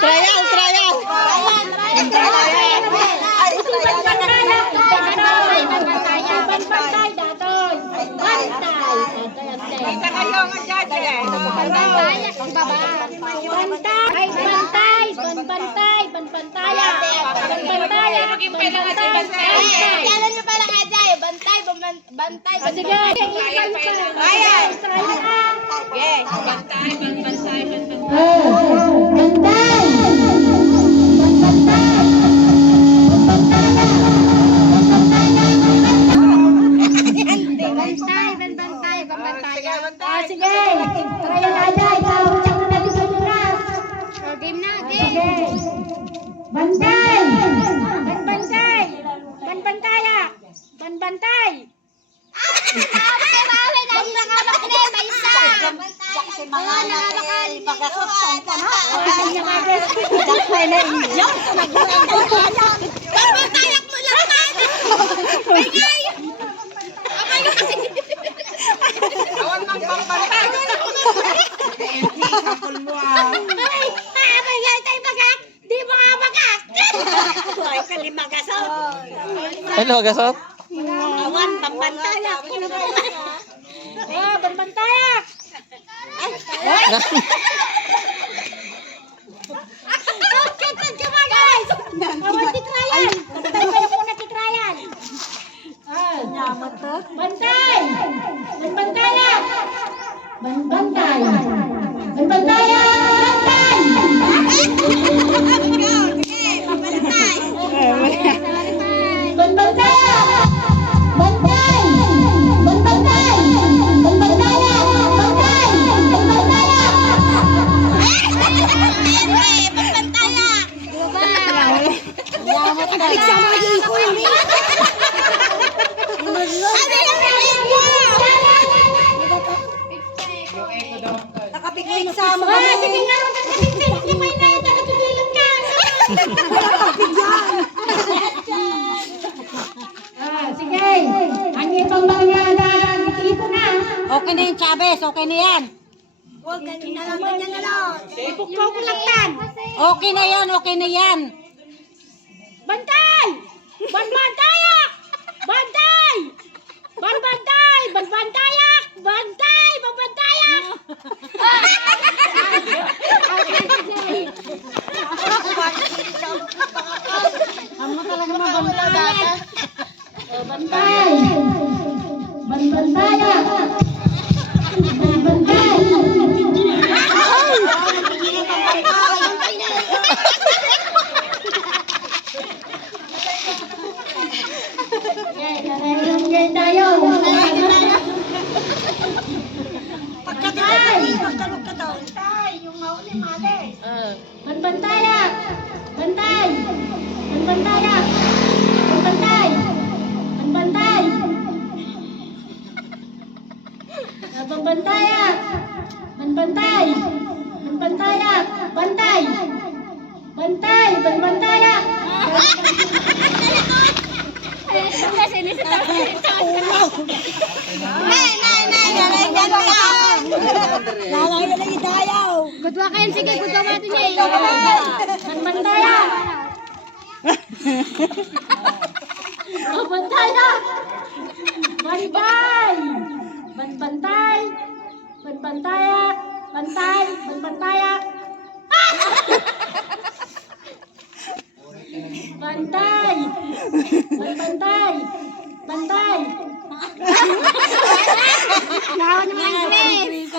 Trial, trial. Bantay. Sige. Ayan. Yes, bantay. Sige. Trial aja. Ikaw, ucap na natin sa oras. Game na, Sige. game. Bantay. Banbantay. Ano, gasot? Awan, pambantaya. Banbantaya. Guys. Awan titrayan. Bantay kayo muna titrayan. Bantay. Banbantaya. Bantay. Bantaya. Bantaya. Bantay. Bantay. Bantaya. Bantay. Bantaya. Nakapiknik sa mga. Sige nga, nakapiknik na yan. Nakapiknik ka. Sige. Ang ibang mga dito na. Okay na yung Chavez, okay na yan. Huwag ganyan na lang, ganyan na lang. Ipukpaw ko lang yan. Okay na yan, okay na yan. Bantay! Banbantayak! Bantay! Banbantayak! Bantay! Banbantayak! Ano talaga mabantayan? Bantay. Bantaya. Bantay. Ngayon tayo. Bantaya. Bantay. Bantaya. Bantay. Bantay. Bantaya. Bantay. Bantaya. Bantay. Bantay. Bantaya. Gudwa kayo, sige, gudwa natin niya. Bantaya. Bantaya. Bantay. Bantay. Bantaya. Bantay. Bantaya. Bantay. Bantay. Bantay. Naon naman, Chris.